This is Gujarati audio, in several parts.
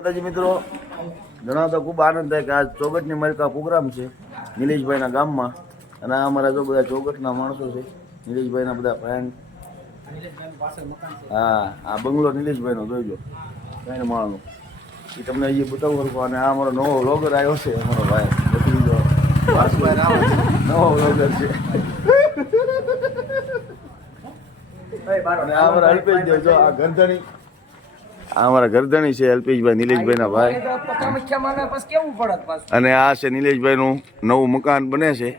માતાજી મિત્રો, જણાવતા ખૂબ આનંદ થાય કે આ ચોગટની મરકા પ્રોગ્રામ છે નિલેશભાઈના ગામમાં. અને આ અમારા જો બધા ચોગટના માણસો છે, નિલેશભાઈના બધા ફ્રેન્ડ. હા, આ બંગલો નિલેશભાઈનો જોઈજો, ત્રણ માળનો. એ તમને અહીંયા બતાવું છું. અને આ અમારો નવો વ્લોગર આવ્યો છે, અમારો ભાઈ ભત્રીજો વાસભાઈ, નવો વ્લોગર છે. અને આ અમારા અલ્પેશ જો આ ગરધણી, આ અમારા ગરધણી છે અલ્પેશભાઈ, નિલેશભાઈના ભાઈ. અને આ છે નિલેશભાઈનું નવું મકાન બને છે.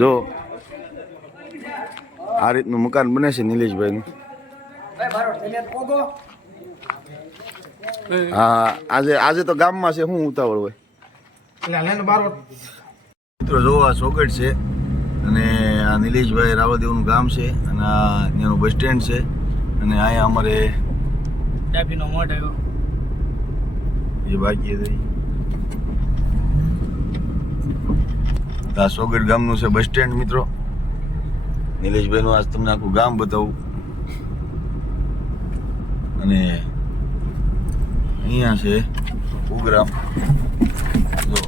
જો આ રીતનું મકાન બને છે નિલેશભાઈનું. હા, આજે તો ગામમાં છે, શું ઉતાવળ હોય મિત્રો. જો આ ચોગટ છે અને આ નિલેશભાઈ રાવદેવનું ગામ છે અને આ ત્યાંનું બસ સ્ટેન્ડ છે. અને અહીંયા અમારે ડાબીનો મોઢ આવ્યો એ બાકી રહી. આ સોગટ ગામનું છે બસ સ્ટેન્ડ મિત્રો. નિલેશભાઈનું આજ તમને આખું ગામ બતાવું. અને અહીંયા છે ઉગ્રામ. જો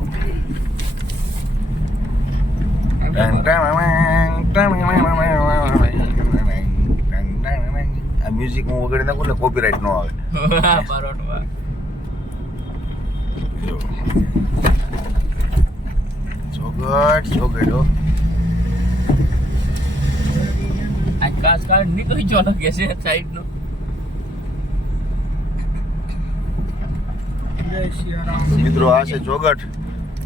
આ મ્યુઝિક હું વગાડી નાખું એટલે કોપીરાઇટ ન આવે. ચોગટ ચોગટ હો. મિત્રો આ છે ચોગટ.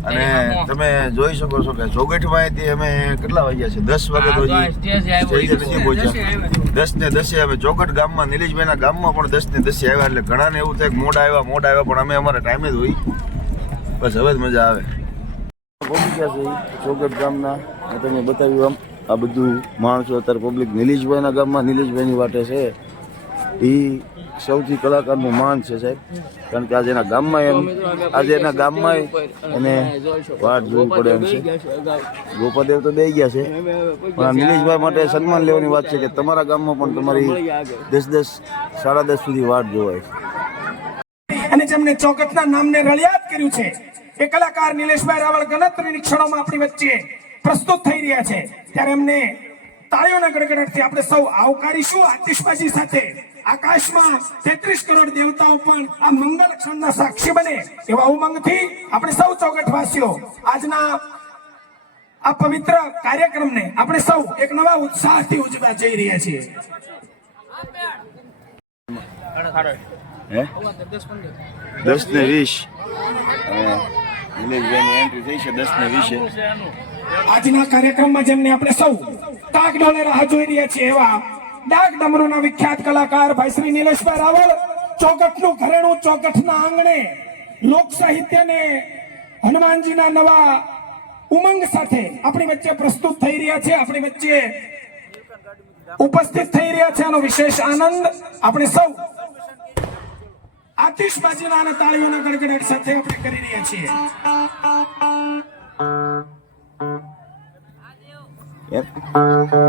અને તમે જોઈ શકો છો કે ચોગઠમાં અમે કેટલા વાગ્યા છે? 10 વાગે તો નથી પહોંચ્યા. 10:10 અમે ચોગટ ગામમાં, નિલેશભાઈના ગામમાં પણ 10:10 આવ્યા. એટલે ઘણાને એવું થાય કે મોડા આવ્યા, પણ અમે અમારા ટાઈમે જ હોય. બસ હવે જ મજા આવે. પહોંચી ગયા છે ચોગટ ગામના. મેં તમને બતાવ્યું આમ આ બધું માણસો અત્યારે પબ્લિક નિલેશભાઈના ગામમાં, નિલેશભાઈની વાટે છે. એ સૌથી કલાકારનું માન છે સાહેબ. કારણ કે આજે એના ગામમાં એને વાટ જોવી પડે એમ છે. ગોપાદેવ તો દઈ ગયા છે, પણ આ નિલેશભાઈ માટે સન્માન લેવાની વાત છે કે તમારા ગામમાં પણ તમારી 10 સાડા 10 સુધી વાટ જોવાય. અને જેમને ચોગટના નામને રળિયાત કર્યું છે એ કલાકાર નિલેશભાઈ રાવળ ગણતરીની ક્ષણોમાં આપણી વચ્ચે પ્રસ્તુત થઈ રહ્યા છે. ત્યારે એમને તાળીઓના ગડગડાટથી આપણે સૌ આવકારીશું. આતિશબાજી સાથે આકાશમાં 33 કરોડ દેવતાઓ પણ આ મંગલ ક્ષણના સાક્ષી બને એવા ઉમંગથી આપણે સૌ ચોગટવાસીઓ આજના આ પવિત્ર કાર્યક્રમને આપણે સૌ એક નવા ઉત્સાહથી ઉજવવા જઈ રહ્યા છીએ. 10:20 નિલેશભાઈની એન્ટ્રી થઈ છે. 10:20 આજના કાર્યક્રમમાં જેમને આપણે સૌ તાક ડોલે રાહ જોઈ રહ્યા છીએ એવા ડાક ડમરૂના વિખ્યાત કલાકાર ભાઈ શ્રી નિલેશભાઈ રાવળ, ચોગટનું ઘરેણું ચોગટના આંગણે લોક સાહિત્યને હનુમાનજીના નવા ઉમંગ સાથે આપણી વચ્ચે પ્રસ્તુત થઈ રહ્યા છે, આપણી વચ્ચે ઉપસ્થિત થઈ રહ્યા છે. આનો વિશેષ આનંદ આપણે સૌ આતિશબાજીના અને તાળીઓના ગડગડાટ સાથે આપણે કરી રહ્યા છીએ.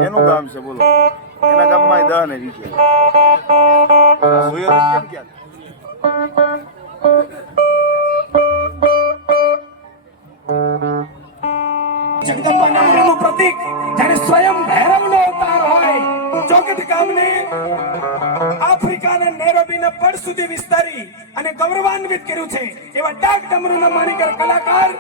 એનું ગામ છે, બોલો. એના ગામમાં 10 ને 20 જગદંબાનું પ્રતીક જ્યારે સ્વયં ભૈરવનો અવતાર હોય, ચોગટ ગામને આફ્રિકાને નેરોબીના પડ સુધી વિસ્તારી અને ગૌરવાન્વિત કર્યું છે એવા ડાક ડમરૂના માણીકર કલાકાર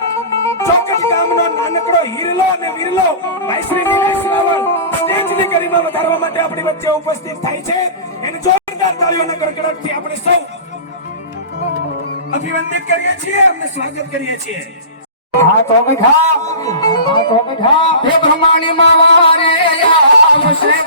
ચોગટ ગામનો નાનકડો હીરલો અને વીરલો ભાઈ શ્રી નિલેશ રાવળ સ્ટેજની ગરિમા વધારવા માટે આપણી વચ્ચે ઉપસ્થિત થાય છે. એને જોરદાર તાળીઓના ગડગડાટથી આપણે સૌ અભિવંદિત કરીએ છીએ, અમને સ્વાગત કરીએ છીએ. હા તો હે બ્રહ્માણી માવારે આમ શ્રી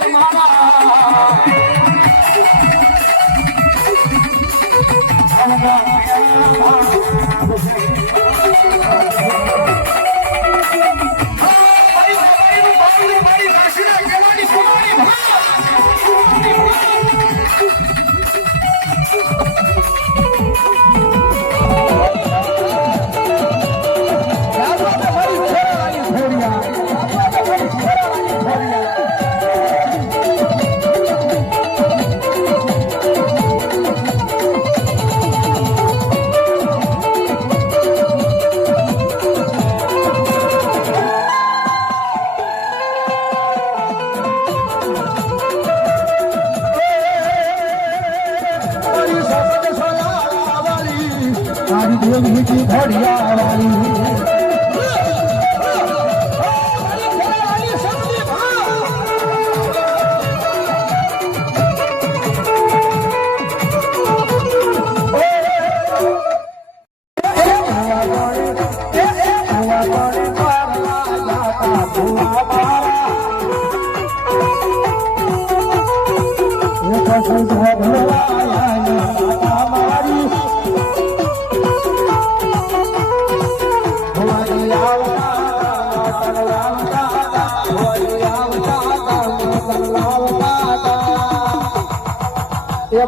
તારી દેવી કી ઘડિયા વાળી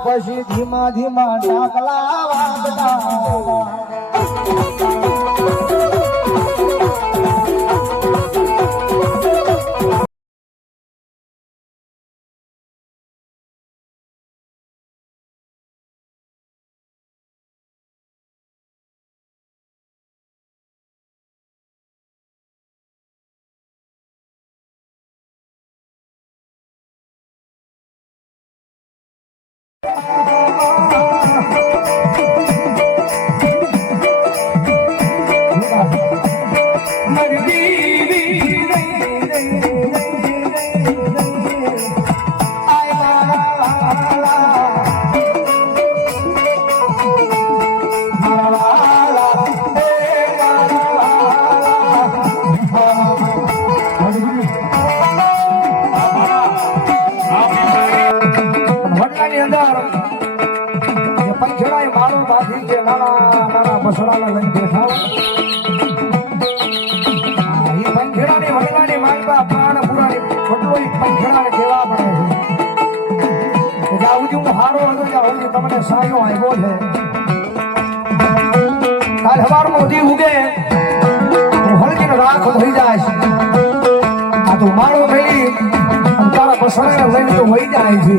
પછી ધીમા ધીમા ડાકલા વાગતા બસડાને લઈને બેઠા ઈ પંખેડાની વડલાની માલપા પ્રાણ પુરાણી ખોટલો ઈ પંખેડાને કેવા પડે છે જાઉં હું હારો હતો જાઉં તમને સાયો આવ્યો છે કાલ સવારમાં દી ઉગે હળગીને રાખ થઈ જાય આ તો મારો મેલી તારા બસડાને લઈને તો વહી જાય છે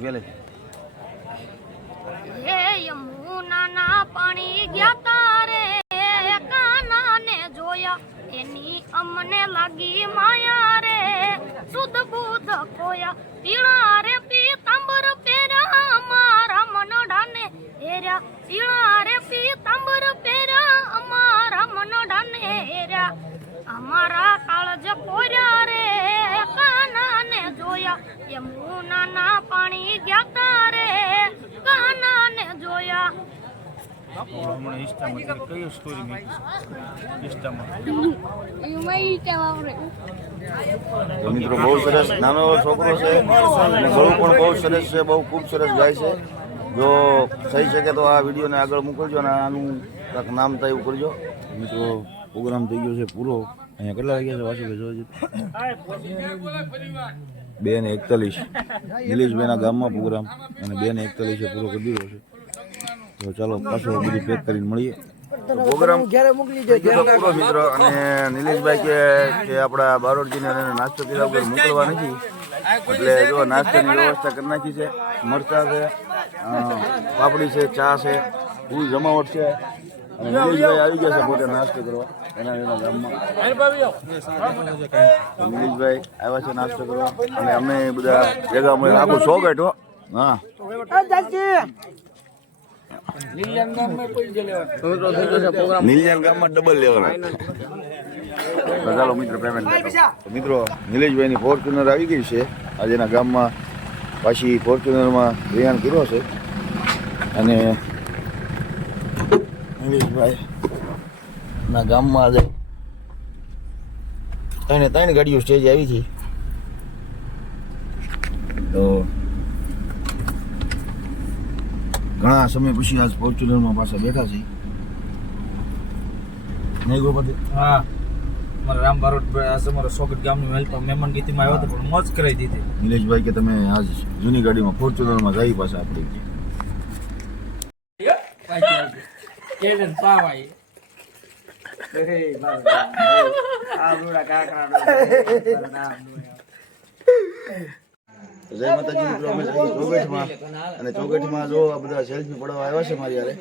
પહેલેથી હે યમુનાના પાણી ગયા તારે કાનાને જોયા એની અમને લાગી માયા રે સુધ બુધ ખોયા પીળા રે પીતાંબર પહેર્યા અમારા મનડાને હેર્યા પીળા રે પીતાંબર પહેર્યા અમારા મનડાને હેર્યા અમારા કાળજ પોર્યા રે કાનાને જોયા યમુનાના પાણી ગયા તારે કાનાને જોયા હમણાં ઇન્સ્ટામાં કઈ સ્ટોરી મૂકી ઇન્સ્ટામાં તો મિત્રો બહુ સરસ નાનો છોકરો છે અને ગળું પણ બહુ સરસ છે બહુ ખૂબ સરસ ગાય છે જો થઈ શકે તો આ વિડીયોને આગળ મોકલજો અને આનું કાંઈક નામ થાય એવું કરજો મિત્રો પ્રોગ્રામ થઈ ગયો છે પૂરો અહીંયા કેટલા વાગ્યા છે વાંચો જોજો 2:41 નિલેશભાઈના ગામમાં પ્રોગ્રામ અને 2:41 પૂરો કરી દીધો છે તો ચાલો પાછો બધું પેક કરીને મળીએ પ્રોગ્રામ પૂરો મિત્રો અને નિલેશભાઈ કે આપણા બારોટજીને નાસ્તો પીધા વગર મોકલવા નથી એટલે જો નાસ્તાની વ્યવસ્થા કરી નાખી છે મરચાં છે પાપડી છે ચા છે ફૂલ જમાવટ છે અને નિલેશભાઈ આવી ગયા છે પોતે નાસ્તો કરવા એના ગામમાં નિલેશભાઈ આવ્યા છે નાસ્તો કરવા અને અમે બધા ભેગા મળે આખું શોખ હેઠો હા નિલજાન ગામમાં ડબલ લેવાના ચાલો મિત્રો પેમેન્ટ મિત્રો નિલેશભાઈની ફોર્ચ્યુનર આવી ગઈ છે આજે એના ગામમાં પાછી ફોર્ચ્યુનરમાં પ્રયાણ કર્યો છે અને નિલેશભાઈ ના ગામમાં આજે ત્રણ ગાડીઓ સ્ટેજ આવી હતી તો ઘણા સમય પછી આજ ફોર્ચ્યુનરમાં પાછા બેઠા છે નહીં ગોપતિ? હા, મારા રામ બારોટ અમારા સોગટ ગામની મહેમાન ગીતીમાં આવ્યો હતો પણ મોજ કરાવી દીધી. નિલેશભાઈ કે તમે આજ જૂની ગાડીમાં ફોર્ચ્યુનરમાં જઈ પાછા આપણી જય માતાજી મિત્રો, અમે જઈએ ચોગઠમાં અને ચોગઠમાં જો આ બધા સેલ્ફી પડવા આવ્યા છે મારી યારે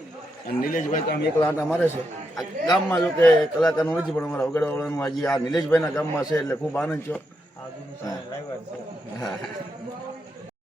અને નિલેશભાઈ તો આમ એકલા આંટા મારે છે. આ ગામમાં જો કે કલાકારનું નથી પણ અમારા વગાડવાવાળાનું આજે આ નિલેશભાઈના ગામમાં છે એટલે ખૂબ આનંદ થયો. હા.